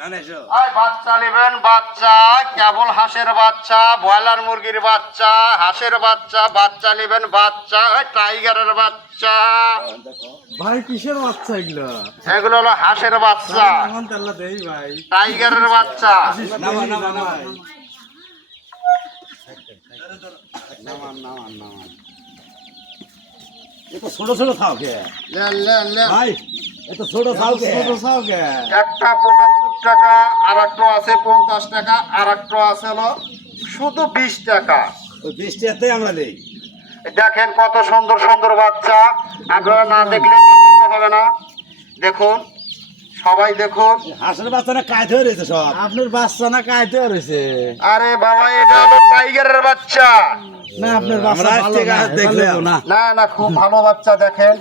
বাচ্চা নেবেন, বাচ্চা কেবল হাঁসের বাচ্চা, ব্রয়লার মুরগির বাচ্চা, হাঁসের বাচ্চা, বাচ্চা নেবেন, বাচ্চা টাইগারের বাচ্চা। ভাই কিসের বাচ্চা এগুলো? এগুলো হলো হাঁসের বাচ্চা, ভাই টাইগারের বাচ্চা। ছোট ছোট খাও কে নেন, নেন, নেন। ভাই এত ছোট খাও কে একটা 75 টাকা, আর একটা আছে 50 টাকা, আর একটা আছে হলো শুধু 20 টাকা। ওই 20 টাকাতে আমরা নেই। দেখেন কত সুন্দর সুন্দর বাচ্চা, আপনারা না দেখলে পছন্দ হবে না। দেখুন, সবাই দেখুন। হাঁসের বাচ্চাটা কায়দা হয়ে রয়েছে সব। আপনার বাচ্চা না কাইতে রয়েছে? আরে বাবা, এটা হলো টাইগারের বাচ্চা। না আপনার বাচ্চা আমরা ভালো থেকে না, দেখলে ভালো না। না না, খুব ভালো বাচ্চা। দেখেন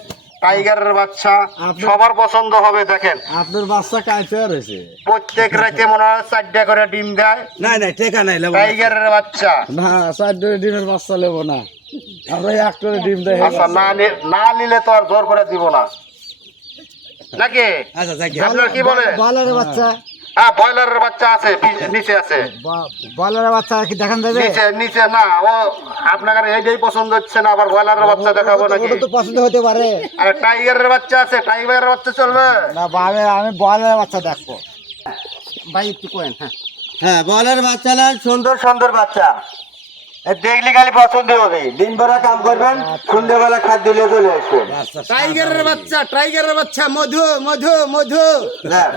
টাইগারের বাচ্চা, আপনি- সবার পছন্দ হবে। দেখেন আপনার বাচ্চা কাইতে রয়েছে? প্রত্যেক রাতে মনে হয় 4টা করে ডিম দেয়। নাই নাই টেকা নাই লেবো। টাইগারের বাচ্চা। না 4 ডিমের বাচ্চা নেবো না, আমরা 1 করে ডিম দেয়। আচ্ছা, না নিলে তো আর জোর করে দিব না, নাকি? আচ্ছা যাই আপনার কি বলে? বয়লারের বাচ্চা, হ্যাঁ, ব্রয়লারের বাচ্চা আছে, নিচে আছে। বয়লারের বাচ্চা কি দেখান যাবে? নিচে নিচে না, ও আপনার এইটাই পছন্দ হচ্ছে না, আবার ব্রয়লারের বাচ্চা দেখাবো নাকি? ওটা তো পছন্দ হতে পারে। আরে টাইগারের বাচ্চা আছে, টাইগারের বাচ্চা চলবে? না ভাই, আমি বয়লারের বাচ্চা দেখবো। ভাই একটু কোয়েন। হ্যাঁ হ্যাঁ, বলের বাচ্চা না, সুন্দর সুন্দর বাচ্চা দেখলে খালি পছন্দ হবে। দিন ভরা কাম করবেন, সন্ধ্যেবেলা খাদ্য দিয়ে চলে আসবেন। টাইগারের বাচ্চা, টাইগারের বাচ্চা, মধু মধু মধু। হ্যাঁ